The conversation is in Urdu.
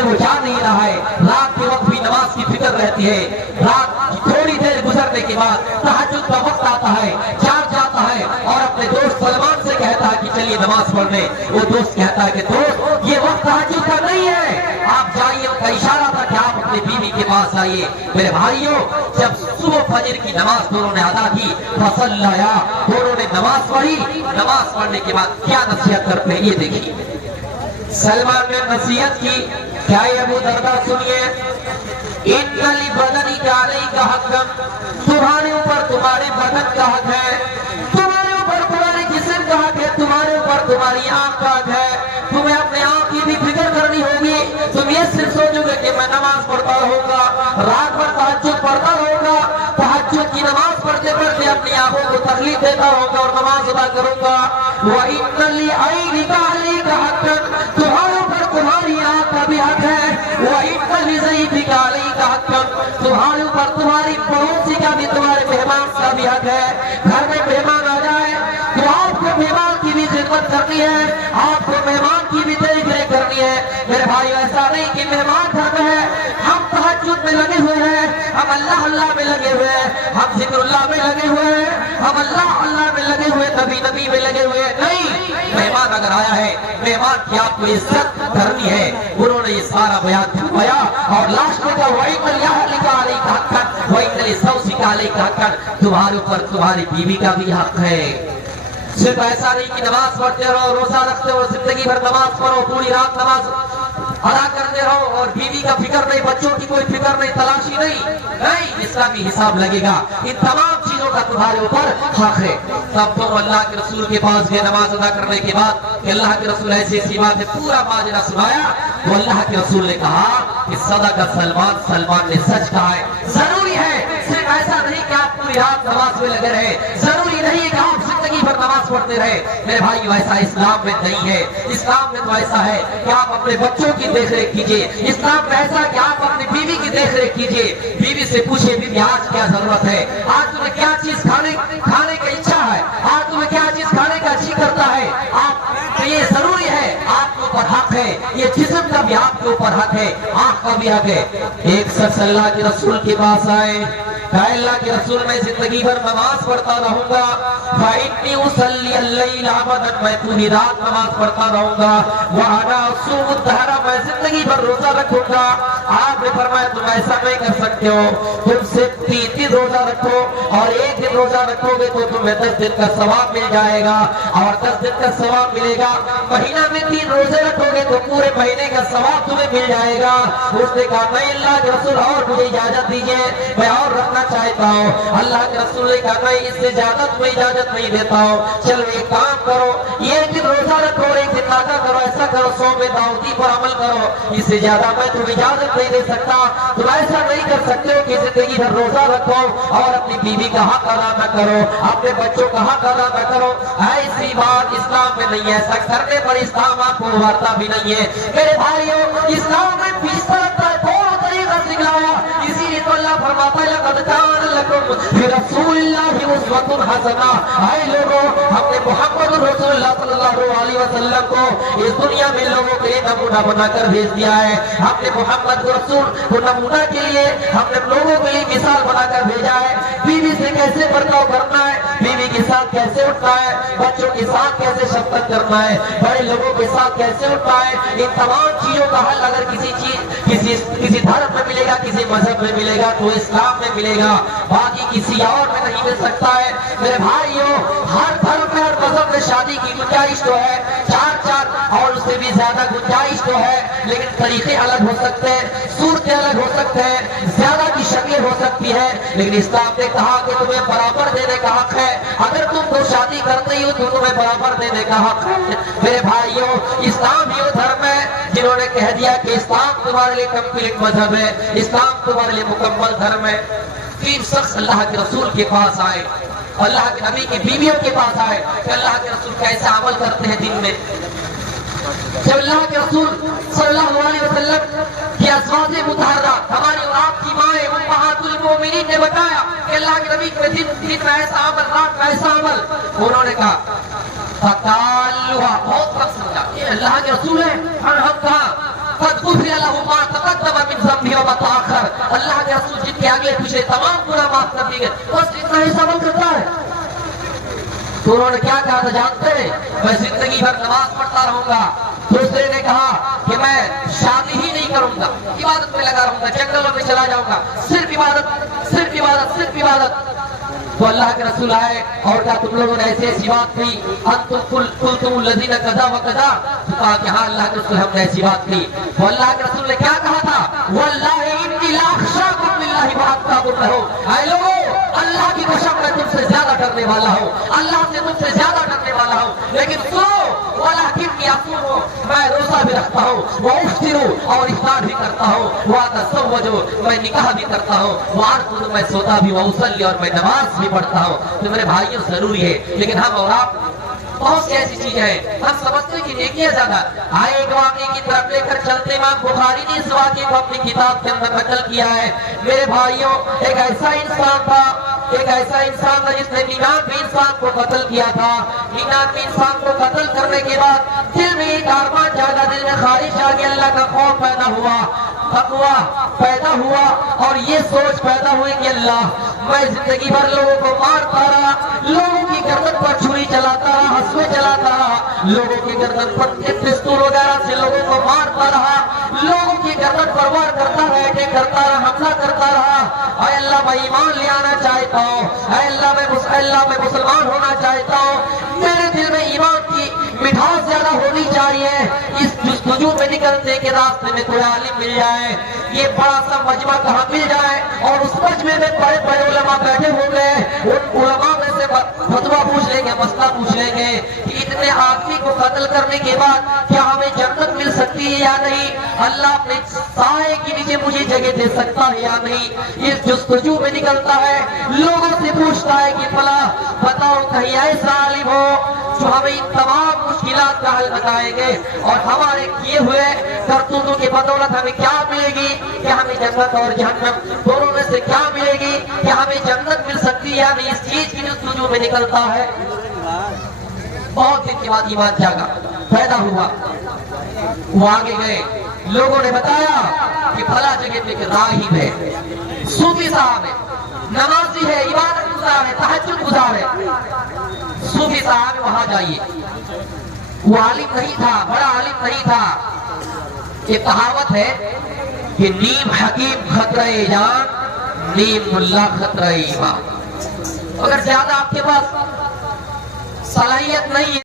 لیکن وہ جا نہیں رہا ہے. رات کے وقت بھی نماز کی فکر رہتی ہے. رات تھوڑی دیر گزرنے کے بعد تہجد کا وقت آتا ہے, جاگ جاتا ہے اور اپنے دوست سلمان سے کہتا ہے کہ چلیے نماز پڑھنے. وہ دوست کہتا ہے کہ دوست یہ وقت تہجد کا نہیں ہے, آپ جائیے. ان کا اشارہ تھا کہ آپ اپنی بیوی کے پاس آئیے. میرے بھائیوں, جب صبح فجر کی نماز دونوں نے ادا کی, فصلیا, دونوں نے نماز پڑھی. نماز پڑھنے کے بعد کیا نصیحت کرتے ہیں یہ دیکھیے. سلمان نے نصیحت کی, کیا ابو درداء سنیے, ان لبدنی کا علیک حقا, تمہارے اوپر تمہارے بدن کا حق ہے, تمہارے اوپر تمہارے جسم کا حق ہے, تمہارے اوپر تمہاری آنکھ کا حق ہے. تمہیں اپنے آنکھ کی بھی فکر کرنی ہوگی. تم یہ صرف سوچو گے کہ میں نماز پڑھتا رہوں گا, رات بھر تہجد پڑھتا رہوں گا, تہجد کی نماز پڑھتے پڑھتے اپنی آنکھوں کو تکلیف دیتا رہوں گا اور نماز ادا کروں گا. وَإِنَّ لِعَيْنِكَ عَلَيْكَ حَقًّا, تمہارے اوپر تمہاری آنکھ کا بھی حق ہے. وَإِنَّ لِضَيْفِكَ عَلَيْكَ حَقًّا, تمہارے اوپر تمہاری پڑوسی کا بھی, تمہارے مہمان کا بھی حق ہے. گھر میں مہمان آ جائے تو آپ کو مہمان کی بھی خدمت کرنی ہے, آپ کو مہمان کی بھی دیکھ ریکھ کرنی ہے. میرے بھائی, ایسا نہیں کہ مہمان گھر میں ہے, ہم تہجد میں لگے ہوئے ہیں, ہم اللہ اللہ میں لگے ہوئے ہیں, ہم ذکر اللہ میں لگے ہوئے ہیں, ہم اللہ اللہ میں لگے ہوئے, نبی میں لگے ہوئے ہیں. نہیں, مہمان اگر آیا ہے, مہمان کی آپ کو عزت کرنی ہے. انہوں نے یہ سارا بیان فرمایا اور لاسٹ میں کہا وَإِنَّ لِأَهْلِكَ عَلَيْكَ حَقًّا وَإِنَّ لِزَوْجِكَ عَلَيْكَ حَقًّا, تمہارے اوپر تمہاری بیوی کا بھی حق ہے. صرف ایسا نہیں کہ نماز پڑھتے رہو, روزہ رکھتے ہو, زندگی بھر نماز پڑھو, پوری رات نماز ادا کرتے رہو اور بیوی کا فکر نہیں, بچوں کی کوئی فکر نہیں, تلاشی نہیں. اسلامی حساب لگے گا. ان تمام چیزوں کا تمہارے اوپر حق ہے. تب تم اللہ کے رسول کے پاس گئے نماز ادا کرنے کے بعد کہ اللہ کے رسول ایسی بات ہے, پورا ماجرا سنایا. تو اللہ کے رسول نے کہا کہ صدق سلمان, سلمان نے سچ کہا ہے. ضروری ہے, صرف ایسا نہیں کہ آپ پوری رات نماز میں لگے رہے, ضروری نہیں ہے کہ آپ زندگی بھر نماز پڑھتے رہے. میرے بھائی, ایسا اسلام میں نہیں ہے. اسلام میں تو ایسا ہے کہ آپ اپنے بچوں کی دیکھ ریکھ کیجیے. اسلام میں ایسا کہ آپ اپنی بیوی کی دیکھ ریکھ کیجیے. بیوی سے پوچھے بیوی آج کیا ضرورت ہے, آج تمہیں کیا چیز کھانے کی اچھا ہے, آج تمہیں کیا چیز کھانے کا جی کرتا ہے. آپ یہ ضروری ہے, آپ کے اوپر حق ہے, یہ جسم کا بھی آپ کے اوپر حق ہے, آنکھ کا بھی حق ہے. ایک شخص اللہ کے رسول کے پاس آئے, کہا اللہ کے رسول میں زندگی بھر نماز پڑھتا رہوں گا. فَإِنِّي أُصَلِّي اللَّيْلَ أَبَدًا, میں پوری رات نماز پڑھتا رہوں گا. وَأَنَا أَصُومُ الدَّهْرَ, میں زندگی بھر روزہ رکھوں گا. آپ نے فرمایا تم ایسا نہیں کر سکتے ہو, تم صرف 3 روزہ رکھو اور 1 دن روزہ رکھو گے تو تمہیں 10 دن کا ثواب مل جائے گا اور 10 دن کا ثواب ملے گا. مہینہ میں 3 روزے رکھو گے تو پورے مہینے کا ثواب تمہیں مل جائے گا. اس نے کہا نہیں اللہ کے رسول, اور مجھے اجازت دیجیے, میں اور رکھنا چاہتا ہوں. اللہ کے رسول نے کہا نہیں, اس سے زیادہ تمہیں اجازت نہیں دیتا ہوں. چلو ایک کام کرو, 1 دن روزہ رکھو اور 1 دن ناکا کرو, ایسا کرو, 100 میں داؤدی پر عمل کرو. اس سے زیادہ میں تمہیں اجازت نہیں دے سکتا. تم ایسا نہیں کر سکتے ہو کہ زندگی بھر روزہ رکھو اور اپنی بیوی کا حق ادا نہ کرو, اپنے بچوں کا حق ادا نہ کرو. ایسی بات اسلام میں نہیں ہے. ایسا کرنے پر اسلام آپ کو ابھارتا بھی نہیں ہے. میرے بھائیوں, اسلام میں پیچھے رکھتا ہے, دونوں طریقہ سکھلایا. اسی لیے تو اللہ فرماتا ہے لقد کان لکم فی رسول اللہ اسوۃ حسنہ. اے لوگوں, ہم نے محمد رسول اللہ صلی اللہ علیہ وسلم کو اس دنیا میں لوگوں کے لیے نمونہ بنا کر بھیج دیا ہے. ہم نے محمد رسول کو نمونہ کے لیے, ہم نے لوگوں کے لیے مثال بنا کر بھیجا ہے. بیوی سے کیسے برتاؤ کرنا ہے, بیوی کے ساتھ کیسے اٹھنا ہے, بچوں کے ساتھ کیسے شفقت کرنا ہے, بڑے لوگوں کے ساتھ کیسے اٹھنا ہے. ان تمام چیزوں کا حل اگر کسی دھرم میں ملے گا, کسی مذہب میں ملے گا, تو اسلام میں ملے گا, باقی کسی اور میں نہیں مل سکتا ہے. میرے بھائیوں, ہر دھرم میں, ہر مذہب میں شادی کی گنجائش تو ہے, 4 اور اس سے بھی زیادہ گنجائش تو ہے, لیکن طریقے الگ ہو سکتے ہیں, صورتیں الگ ہو سکتے ہیں, زیادہ کی شکلیں ہو سکتی ہے. لیکن اسلام نے کہا کہ تمہیں برابر دینے کا حق ہے. اگر تم تو شادی کرتے ہو تو تمہیں برابر دینے کا حق ہے. میرے بھائیوں, اسلام یہ دھرم ہے جنہوں نے کہہ دیا کہ اسلام تمہارے لیے کمپلیٹ مذہب ہے, اسلام تمہارے لیے مکمل دھرم ہے. 3 شخص اللہ کے رسول کے پاس آئے, اللہ کے نبی کی بیویوں کے پاس آئے کہ اللہ کے رسول کیسا عمل کرتے ہیں دن میں. جب اللہ کے رسول صلی اللہ علیہ وسلم کی ازواج مطہرات, ہماری اور آپ کی مائیں امہات المومنین نے بتایا کہ اللہ کے نبی کے دن میں ایسا عمل, رات میں ایسا عمل, انہوں نے کہا فقالوا, بہت کم سمجھا, یہ اللہ کے رسول ہیں, ہم کہا قد غفر له ما تقدم من ذنبه وما تأخر. اللہ کے رسول جن کے اگلے پچھلے تمام گناہ معاف کر دیے گئے، بس اتنا ہی عمل کرتا ہے. تو انہوں نے کیا کہا تھا جانتے ہیں؟ میں زندگی بھر نماز پڑھتا رہوں گا. دوسرے نے کہا کہ میں شادی ہی نہیں کروں گا، عبادت میں لگا رہوں گا، جنگلوں میں چلا جاؤں گا، صرف عبادت صرف عبادت صرف عبادت. تو اللہ کے رسول آئے اور کہا تم لوگوں نے ایسی ایسی بات کی، انتم قلتم الذین کذا وکذا. کہا کہ ہاں اللہ کے رسول ہم نے ایسی بات کی. تو اللہ کے رسول نے کیا کہا تھا؟ واللہ انی لاخشاکم باللہ واتقاکم لہ. اے لوگوں، اللہ کی قسم میں تم سے زیادہ ڈرنے والا ہوں، اللہ سے تم سے زیادہ ڈرنے والا ہوں. لیکن سنو، ولکنی اصوم، میں روزہ بھی رکھتا ہوں، وافطر اور افطار بھی کرتا ہوں، واتزوج میں نکاح بھی کرتا ہوں، وارقد میں سوتا بھی، واصلی اور میں نماز بھی پڑھتا ہوں. تو میرے بھائیوں ضروری ہے، لیکن ہم اور آپ بہت سی ایسی چیزیں ہیں ہم سمجھتے ہیں کہ نیکیاں زیادہ. آئے ایک واقعے کی طرف لے کر چلتے، امام بخاری نے اس واقعے کو اپنی کتاب کے اندر نقل کیا ہے. میرے بھائیوں، ایک ایسا انسان تھا جس نے 99 انسان کو قتل کیا تھا. 99 انسان کو قتل کرنے کے بعد دل میں ایک ارمان جاگا، دل میں خواہش آ گئی، اللہ کا خوف پیدا ہوا، تقویٰ پیدا ہوا، اور یہ سوچ پیدا ہوئی کہ اللہ، میں زندگی بھر لوگوں کو مارتا رہا، لوگوں کی گردن پر چھری چلاتا رہا، ہنسوے چلاتا رہا، لوگوں کی گردن پر پستول وغیرہ سے لوگوں کو مارتا رہا، لوگوں کی گردن پر وار کرتا رہا، اٹیک کرتا رہا، حملہ کرتا رہا. اے اللہ، میں ایمان لے آنا چاہتا ہوں، اے اللہ میں مسلمان ہونا چاہتا ہوں. میرے دل میں ایمان کی مٹھاس زیادہ ہونی چاہیے. اس جستجو میں نکلنے کے راستے میں کوئی عالم مل جائے، یہ بڑا سا مجمع کہاں مل جائے، اور اس مجمع میں بڑے بڑے علماء بیٹھے ہوں گے، ان علماء میں سے فتویٰ پوچھ لیں گے، مسئلہ پوچھ لیں گے کہ اتنے آدمی کو قتل کرنے کے بعد کیا ہمیں جنت مل سکتی ہے یا نہیں، اللہ اپنے سائے کے نیچے مجھے جگہ دے سکتا ہے یا نہیں. اس جستجو میں نکلتا ہے، لوگوں سے پوچھتا ہے کہ بھلا بتاؤ کہیں ایسا عالم ہو جو ہمیں ان تمام مشکلات کا حل بتائیں گے، اور ہمارے کیے ہوئے کرتوتوں کی بدولت ہمیں کیا ملے گی، کہ ہمیں جنت اور جہنم دونوں میں سے کیا ملے گی، کہ ہمیں جنت مل سکتی ہے یا نہیں. اس چیز کی جستجو میں نکلتا ہے. بہت دن کے بعد ایمان جاگا، پیدا ہوا. وہ آگے گئے، لوگوں نے بتایا کہ بھلا جگہ پہ ایک راہب ہے، صوفی صاحب ہے، نمازی ہے، عبادت گزار ہے، تہجد گزار ہے. صوفی صاحب وہاں جائیے. وہ عالم نہیں تھا، بڑا عالم نہیں تھا. یہ کہاوت ہے کہ نیم حکیم خطرہ جان، نیم ملا خطرہ ایمان. اگر زیادہ آپ کے پاس صلاحیت نہیں ہے